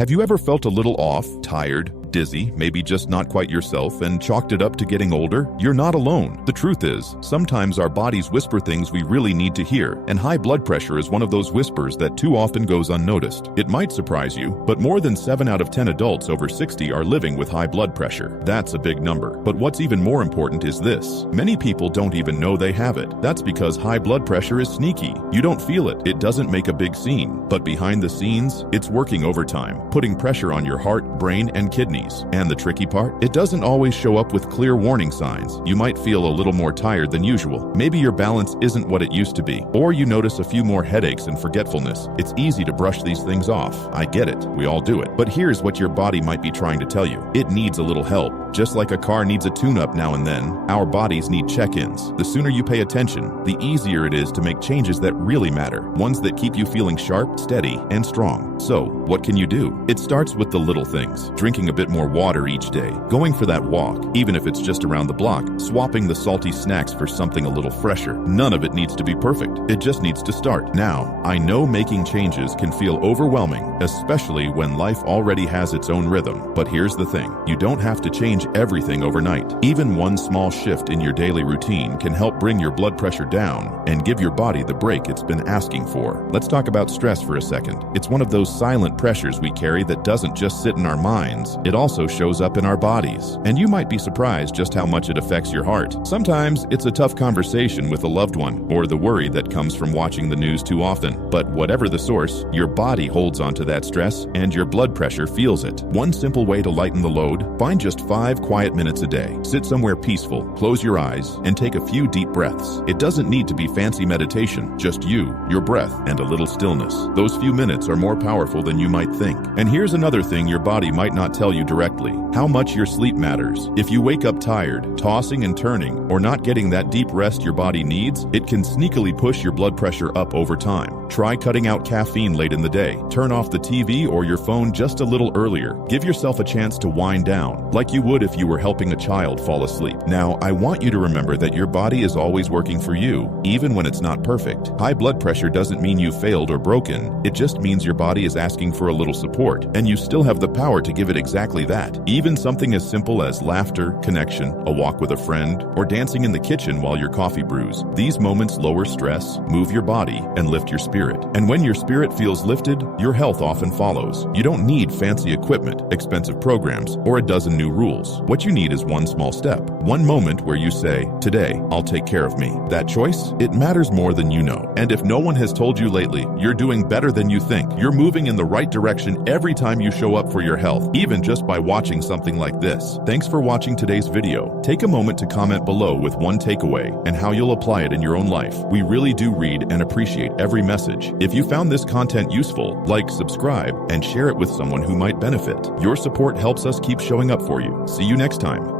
Have you ever felt a little off, tired, dizzy, maybe just not quite yourself, and chalked it up to getting older? You're not alone. The truth is, sometimes our bodies whisper things we really need to hear, and high blood pressure is one of those whispers that too often goes unnoticed. It might surprise you, but more than 7 out of 10 adults over 60 are living with high blood pressure. That's a big number. But what's even more important is this. Many people don't even know they have it. That's because high blood pressure is sneaky. You don't feel it. It doesn't make a big scene. But behind the scenes, it's working overtime, putting pressure on your heart, brain, and kidneys. And the tricky part? It doesn't always show up with clear warning signs. You might feel a little more tired than usual. Maybe your balance isn't what it used to be. Or you notice a few more headaches and forgetfulness. It's easy to brush these things off. I get it. We all do it. But here's what your body might be trying to tell you. It needs a little help. Just like a car needs a tune-up now and then, our bodies need check-ins. The sooner you pay attention, the easier it is to make changes that really matter. Ones that keep you feeling sharp, steady, and strong. So, what can you do? It starts with the little things. Drinking a bit more water each day, going for that walk, even if it's just around the block, swapping the salty snacks for something a little fresher. None of it needs to be perfect. It just needs to start. Now, I know making changes can feel overwhelming, especially when life already has its own rhythm. But here's the thing. You don't have to change everything overnight. Even one small shift in your daily routine can help bring your blood pressure down and give your body the break it's been asking for. Let's talk about stress for a second. It's one of those silent pressures we carry that doesn't just sit in our minds. It also shows up in our bodies. And you might be surprised just how much it affects your heart. Sometimes it's a tough conversation with a loved one, or the worry that comes from watching the news too often. But whatever the source, your body holds onto that stress and your blood pressure feels it. One simple way to lighten the load: find just 5 quiet minutes a day. Sit somewhere peaceful, close your eyes, and take a few deep breaths. It doesn't need to be fancy meditation, just you, your breath, and a little stillness. Those few minutes are more powerful than you might think. And here's another thing your body might not tell you directly: how much your sleep matters. If you wake up tired, tossing and turning, or not getting that deep rest your body needs, it can sneakily push your blood pressure up over time. Try cutting out caffeine late in the day. Turn off the TV or your phone just a little earlier. Give yourself a chance to wind down, like you would if you were helping a child fall asleep. Now, I want you to remember that your body is always working for you, even when it's not perfect. High blood pressure doesn't mean you failed or broken. It just means your body is asking for a little support, and you still have the power to give it exactly that. Even something as simple as laughter, connection, a walk with a friend, or dancing in the kitchen while your coffee brews. These moments lower stress, move your body, and lift your spirit. And when your spirit feels lifted, your health often follows. You don't need fancy equipment, expensive programs, or a dozen new rules. What you need is one small step. One moment where you say, "Today, I'll take care of me." That choice, it matters more than you know. And if no one has told you lately, you're doing better than you think. You're moving in the right direction every time you show up for your health, even just by watching something like this. Thanks for watching today's video. Take a moment to comment below with one takeaway and how you'll apply it in your own life. We really do read and appreciate every message. If you found this content useful, like, subscribe, and share it with someone who might benefit. Your support helps us keep showing up for you. See you next time.